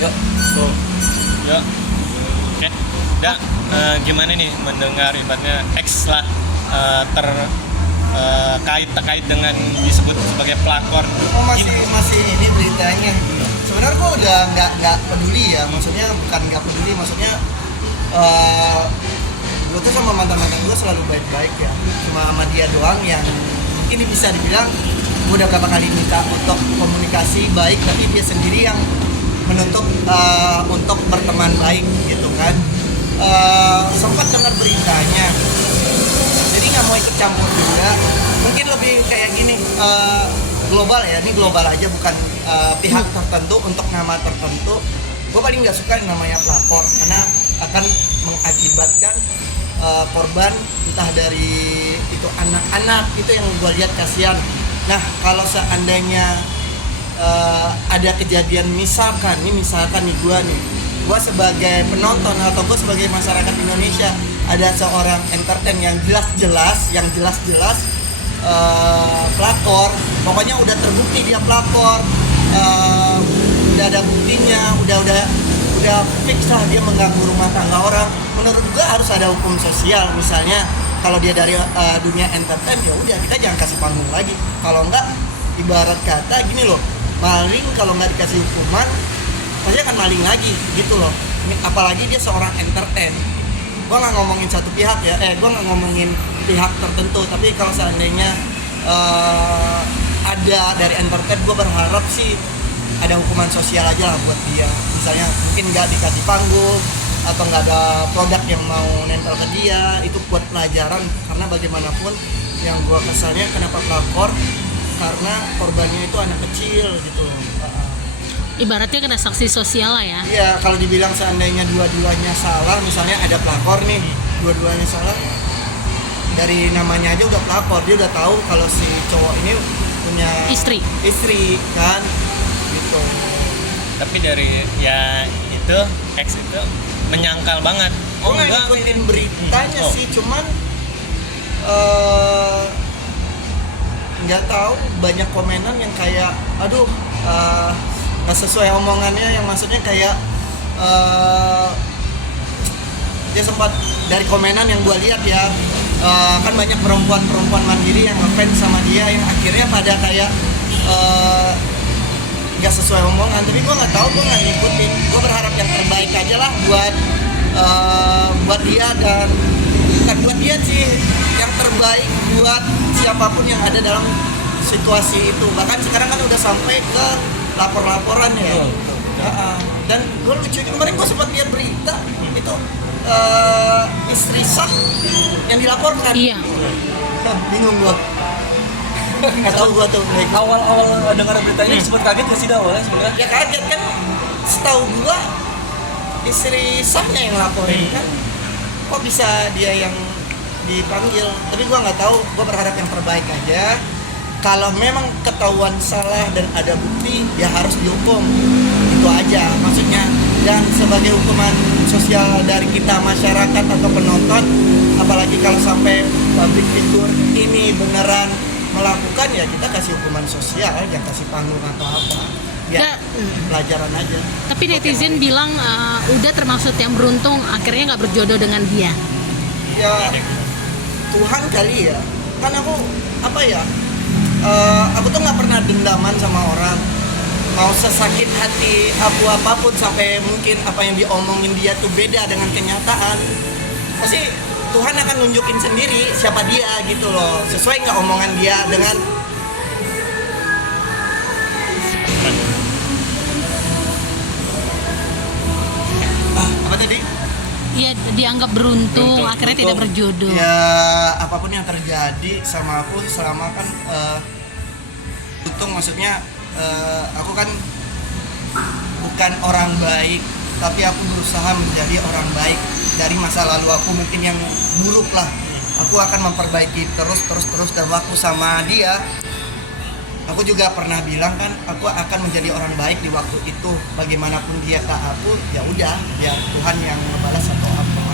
Yuk. Tuh. Ya. Oke. Dan gimana nih mendengar ibaratnya X lah terkait dengan disebut sebagai pelakor. Oh, masih ini beritanya. Sebenarnya gue udah nggak peduli ya, maksudnya bukan nggak peduli, maksudnya gue tuh sama mantan-mantan gue selalu baik-baik ya, cuma sama dia doang yang mungkin bisa dibilang gue udah berapa kali minta untuk komunikasi baik, tapi dia sendiri yang menuntut untuk berteman baik gitu kan. Sempat dengar beritanya, jadi nggak mau ikut campur juga, mungkin lebih kayak gini, global ya, ini global aja, bukan pihak tertentu untuk nama tertentu. Gue paling nggak suka yang namanya pelakor karena akan mengakibatkan korban entah dari itu anak-anak itu yang gue lihat kasihan. Nah kalau seandainya ada kejadian misalkan nih gue sebagai penonton atau gue sebagai masyarakat Indonesia, ada seorang entertain yang jelas-jelas pelakor, pokoknya udah terbukti dia pelakor, udah ada buktinya, udah fix lah dia mengganggu rumah tangga orang. Menurut gue harus ada hukum sosial. Misalnya kalau dia dari dunia entertain, ya udah kita jangan kasih panggung lagi. Kalau enggak, ibarat kata gini loh, maling kalau nggak dikasih hukuman pasti akan maling lagi gitu loh. Apalagi dia seorang entertain. Gue nggak ngomongin satu pihak ya, gue nggak ngomongin pihak tertentu, tapi kalau seandainya ada dari entertain, gue berharap sih ada hukuman sosial aja lah buat dia. Misalnya mungkin nggak dikasih panggung atau nggak ada produk yang mau nempel ke dia, itu buat pelajaran. Karena bagaimanapun yang gue kesannya kenapa pelakor, karena korbannya itu anak kecil gitu. Ibaratnya kena sanksi sosial lah ya. Iya, kalau dibilang seandainya dua-duanya salah, misalnya ada pelakor nih, dua-duanya salah, dari namanya aja udah pelakor, dia udah tahu kalau si cowok ini punya istri kan, gitu. Tapi dari ya itu X itu menyangkal banget. Oh nggak ngikutin beritanya sih, cuman nggak tahu banyak komenan yang kayak, aduh, nggak sesuai omongannya, yang maksudnya kayak dia sempat dari komenan yang gue lihat ya, kan banyak perempuan mandiri yang ngefans sama dia, yang akhirnya pada kayak nggak sesuai omongan. Tapi gue nggak tahu, gue nggak ngikutin. Gue berharap yang terbaik aja lah buat dia, dan bukan buat dia sih, yang terbaik buat siapapun yang ada dalam situasi itu. Bahkan sekarang kan udah sampai ke lapor-laporan ya. Dan gue lucu, kemarin gue sempat lihat berita itu istri sah yang dilaporkan. Iya. Bingung gue. Nggak tahu gue tuh. Awal dengar berita ini sempat kaget gak sih awalnya sebenarnya? Ya kaget kan, setahu gue istri sahnya yang laporin kan. Kok bisa dia yang dipanggil? Tapi gue nggak tahu. Gue berharap yang terbaik aja. Kalau memang ketahuan salah dan ada bukti, ya harus dihukum. Itu aja maksudnya. Dan sebagai hukuman sosial dari kita masyarakat atau penonton, apalagi kalau sampai public figure ini beneran melakukan, ya kita kasih hukuman sosial, jangan kasih panggung atau apa. Ya pelajaran aja. Tapi netizen bilang udah termasuk yang beruntung akhirnya nggak berjodoh dengan dia. Ya Tuhan kali ya. Kan aku apa ya? Aku tuh nggak pernah dendaman sama orang. Mau sesakit hati aku apapun, sampai mungkin apa yang diomongin dia tuh beda dengan kenyataan, pasti Tuhan akan nunjukin sendiri siapa dia gitu loh. Sesuai nggak omongan dia dengan apa tadi? Iya, dianggap beruntung akhirnya tidak berjodoh. Ya apapun yang terjadi sama aku selama kan untung, maksudnya aku kan bukan orang baik, tapi aku berusaha menjadi orang baik. Dari masa lalu aku mungkin yang buruk lah, aku akan memperbaiki terus. Dan waktu sama dia, aku juga pernah bilang kan, aku akan menjadi orang baik di waktu itu. Bagaimanapun dia ke aku, ya udah, ya Tuhan yang ngebalas atau apa.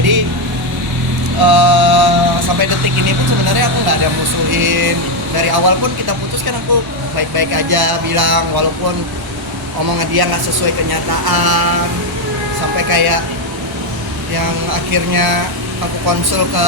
Jadi sampai detik ini pun sebenarnya aku nggak ada musuhin. Dari awal pun kita putus kan, aku baik-baik aja bilang, walaupun omongan dia nggak sesuai kenyataan, sampai kayak yang akhirnya aku konsul ke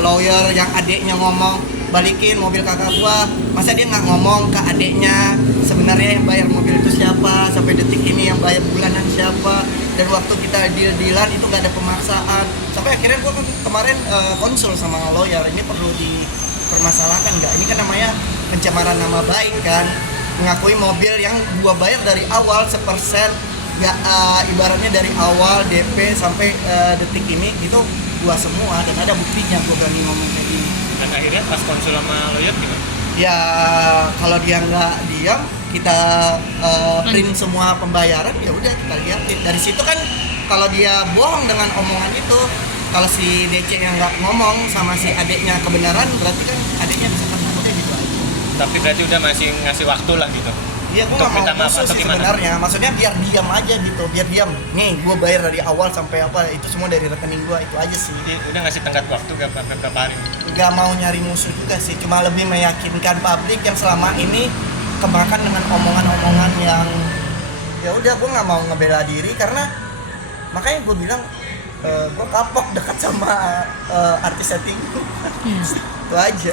lawyer yang adiknya ngomong balikin mobil kakak gua, masa dia nggak ngomong ke adiknya sebenarnya yang bayar mobil itu siapa, sampai detik ini yang bayar bulanan siapa, dan waktu kita deal-dealan itu nggak ada pemaksaan, sampai akhirnya gua kemarin konsul sama lawyer, ini perlu dipermasalahkan nggak, ini kan namanya pencemaran nama baik kan, mengakui mobil yang gua bayar dari awal 1%, nggak ibaratnya dari awal DP sampai detik ini itu gua semua, dan ada buktinya gua berani ngomong kayak gini. Dan akhirnya pas konsul sama lawyer gimana? Ya kalau dia nggak diam, kita print semua pembayaran, ya udah kita liatin. Dari situ kan kalau dia bohong dengan omongan itu, kalau si DC yang nggak ngomong sama si adiknya kebenaran, berarti kan adiknya bisa kena, udah gitu aja. Tapi berarti udah masih ngasih waktu lah gitu. Iya, gue Untuk nggak minta mau maaf musuh atau sih gimana? sebenarnya. Maksudnya biar diam aja gitu, biar diam. Nih, gue bayar dari awal sampai apa, itu semua dari rekening gue, itu aja sih. Jadi udah ngasih tenggat waktu berapa hari? Gak mau nyari musuh juga sih, cuma lebih meyakinkan publik yang selama ini kemakan dengan omongan-omongan yang ya udah, gue nggak mau ngebela diri, karena makanya gue bilang gue kapok dekat sama artis setting. Itu aja.